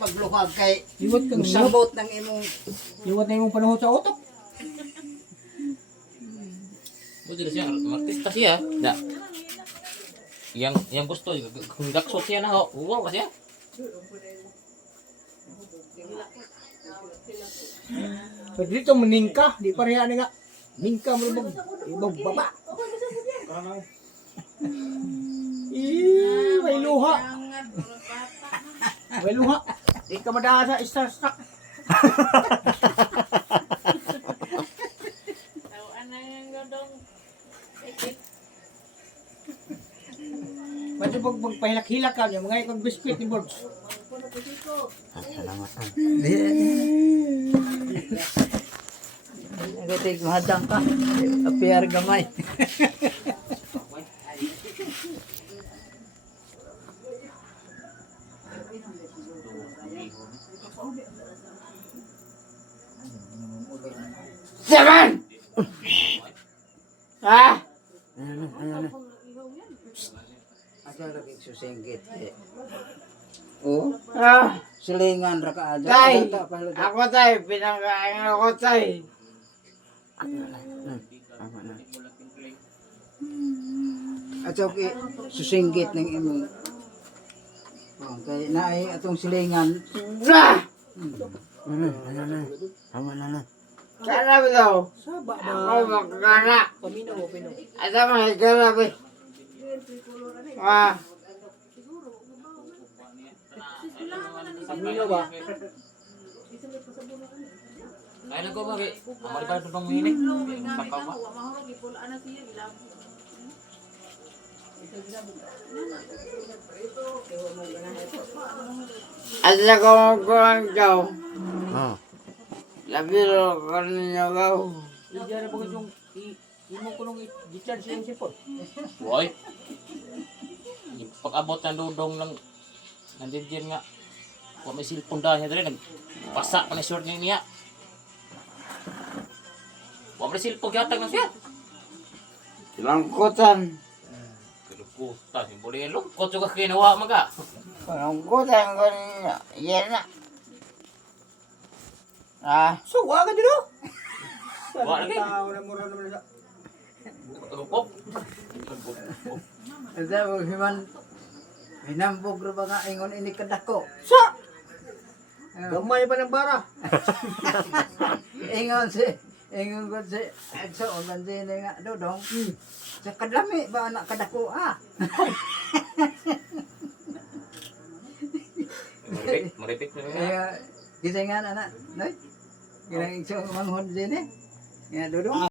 pagluhag kay Iwat kang sabot ng imong Iwat na imong panahon sa utok. Buti na siya, artista siya. Da. Yang gusto, kung daksot siya na, wow kasi yan. Pag dito meningka, di pareha nga. Ningka mo bang ibang baba. May luha. May luha. Di ka madasa starstruck. Medyo pag magpahilak-hilak ka niya, mga ikong biskuit ni Borgs. nagatig mahadang ka. Apiyar gamay. Seven! Ah! Asa lagi susinggit. Oh, Ah! silingan ra ka aja. Tay! Ako tay! Pinangkain ako tay! At okay, susinggit ng imong kay naay atong silingan. Ah! Tama na. Sana ba daw? Saba Ako magkakana. Pamino mo, pino. Asa mahigala ba? Ah! Pamino ba? Kaya lang ko ba, amari pa ito pang minik. Sakaw ba? Asa ko magkulang daw? Oh. Labiro ko ninyo daw. Hindi na pagod yung imo ko nung i-charge yung sipon. Boy. Pag-abot ng dudong ng nandiyan nga. Kung may silpon dahil niya dali, nagpasa pa na short niya. Huwag may silpon yatag na siya. Langkutan. Kilukutan, hindi yung lungkot yung kakinawa maga. Langkutan ko ninyo. Yan na. Ah! So, wa ka dito. Wa lagi. Tao na mura naman sa. Lungkot. Asa mo himan. Hinambog ra ba nga ingon ini kadako. Sa! Gamay pa ng bara. Ingon ko si Edso o gansin nga dodong. Sa kadami ba anak kadako ah. Maripit na nga. Gising nga anak. Noy. Ginang Edso manghod din eh. Nga dodong.